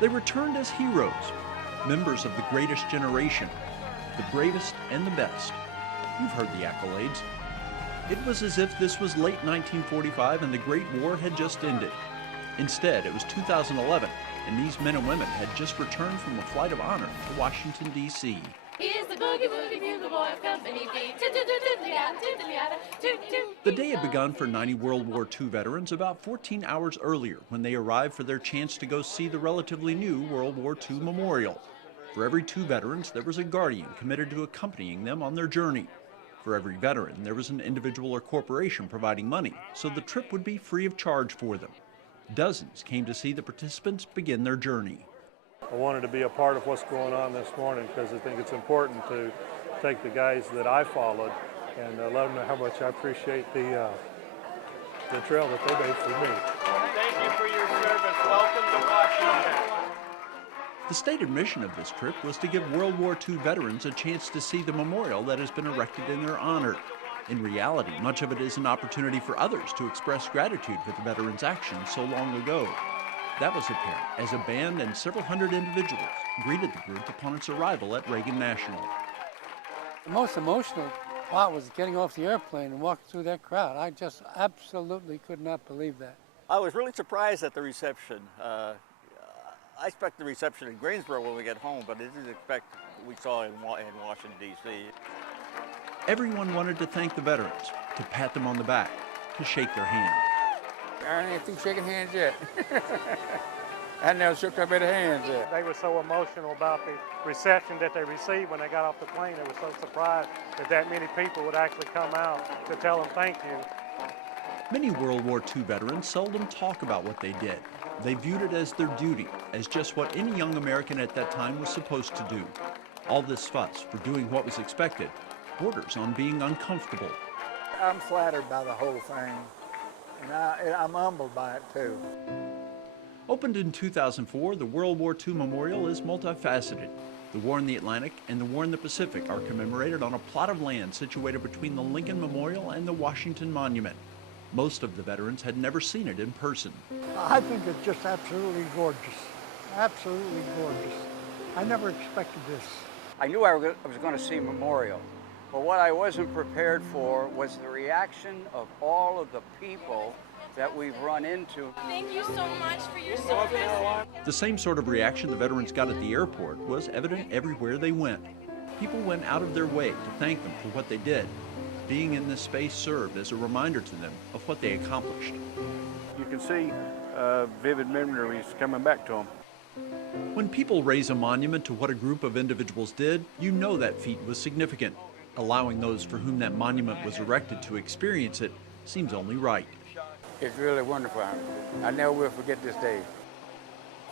They returned as heroes, members of the greatest generation, the bravest and the best. You've heard the accolades. It was as if this was late 1945 and the Great War had just ended. Instead, it was 2011, and these men and women had just returned from a flight of honor to Washington, D.C. Here's the boogie woogie bugle boys company beat. The day had begun for 90 World War II veterans about 14 hours earlier when they arrived for their chance to go see the relatively new World War II Memorial. For every 2 veterans, there was a guardian committed to accompanying them on their journey. For every veteran, there was an individual or corporation providing money, so the trip would be free of charge for them. Dozens came to see the participants begin their journey. I wanted to be a part of what's going on this morning because I think it's important to take the guys that I followed and let them know how much I appreciate the trail that they made for me. Thank you for your service. Welcome to Washington. The stated mission of this trip was to give World War II veterans a chance to see the memorial that has been erected in their honor. In reality, much of it is an opportunity for others to express gratitude for the veterans' actions so long ago. That was apparent as a band and several hundred individuals greeted the group upon its arrival at Reagan National. The most emotional part was getting off the airplane and walking through that crowd. I just absolutely could not believe that. I was really surprised at the reception. I expect the reception in Greensboro when we get home, but I didn't expect we saw in Washington, D.C. Everyone wanted to thank the veterans, to pat them on the back, to shake their hand. I ain't through shaking hands yet. I never shook a bit of hands yet. They were so emotional about the reception that they received when they got off the plane. They were so surprised that many people would actually come out to tell them thank you. Many World War II veterans seldom talk about what they did. They viewed it as their duty, as just what any young American at that time was supposed to do. All this fuss for doing what was expected borders on being uncomfortable. I'm flattered by the whole thing, and I'm humbled by it too. Opened in 2004, the World War II Memorial is multifaceted. The war in the Atlantic and the war in the Pacific are commemorated on a plot of land situated between the Lincoln Memorial and the Washington Monument. Most of the veterans had never seen it in person. I think it's just absolutely gorgeous. Absolutely gorgeous. I never expected this. I knew I was going to see Memorial, but what I wasn't prepared for was the reaction of all of the people that we've run into. Thank you so much for your service. The same sort of reaction the veterans got at the airport was evident everywhere they went. People went out of their way to thank them for what they did. Being in this space served as a reminder to them of what they accomplished. You can see vivid memories coming back to them. When people raise a monument to what a group of individuals did, you know that feat was significant. Allowing those for whom that monument was erected to experience it seems only right. It's really wonderful. I never will forget this day.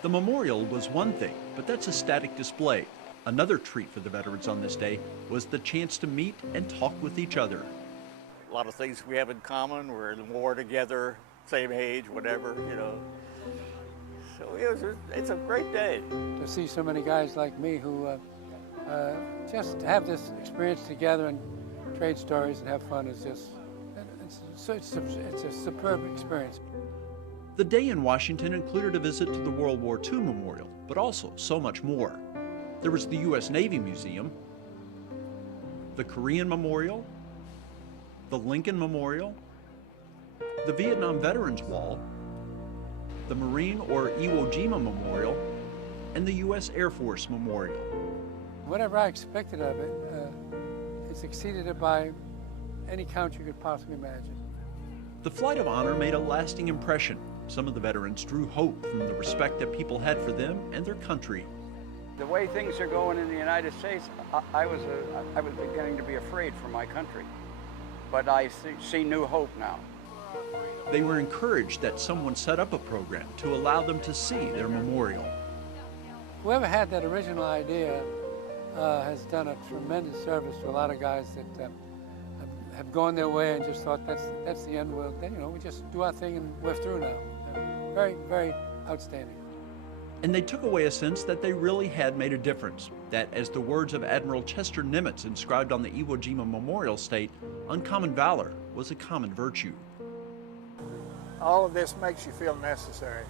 The memorial was one thing, but that's a static display. Another treat for the veterans on this day was the chance to meet and talk with each other. A lot of things we have in common. We're in the war together, same age, whatever, you know. So it's a great day. To see so many guys like me who just have this experience together and trade stories and have fun is just, it's a superb experience. The day in Washington included a visit to the World War II Memorial, but also so much more. There was the U.S. Navy Museum, the Korean Memorial, the Lincoln Memorial, the Vietnam Veterans Wall, the Marine or Iwo Jima Memorial, and the U.S. Air Force Memorial. Whatever I expected of it, it's exceeded it by any count you could possibly imagine. The flight of honor made a lasting impression. Some of the veterans drew hope from the respect that people had for them and their country. The way things are going in the United States, I was beginning to be afraid for my country, but I see new hope now. They were encouraged that someone set up a program to allow them to see their memorial. Whoever had that original idea has done a tremendous service to a lot of guys that have gone their way and just thought that's the end. Well, then, you know, we just do our thing and we're through now. Very, very outstanding. And they took away a sense that they really had made a difference, that, as the words of Admiral Chester Nimitz inscribed on the Iwo Jima Memorial state, uncommon valor was a common virtue. All of this makes you feel necessary.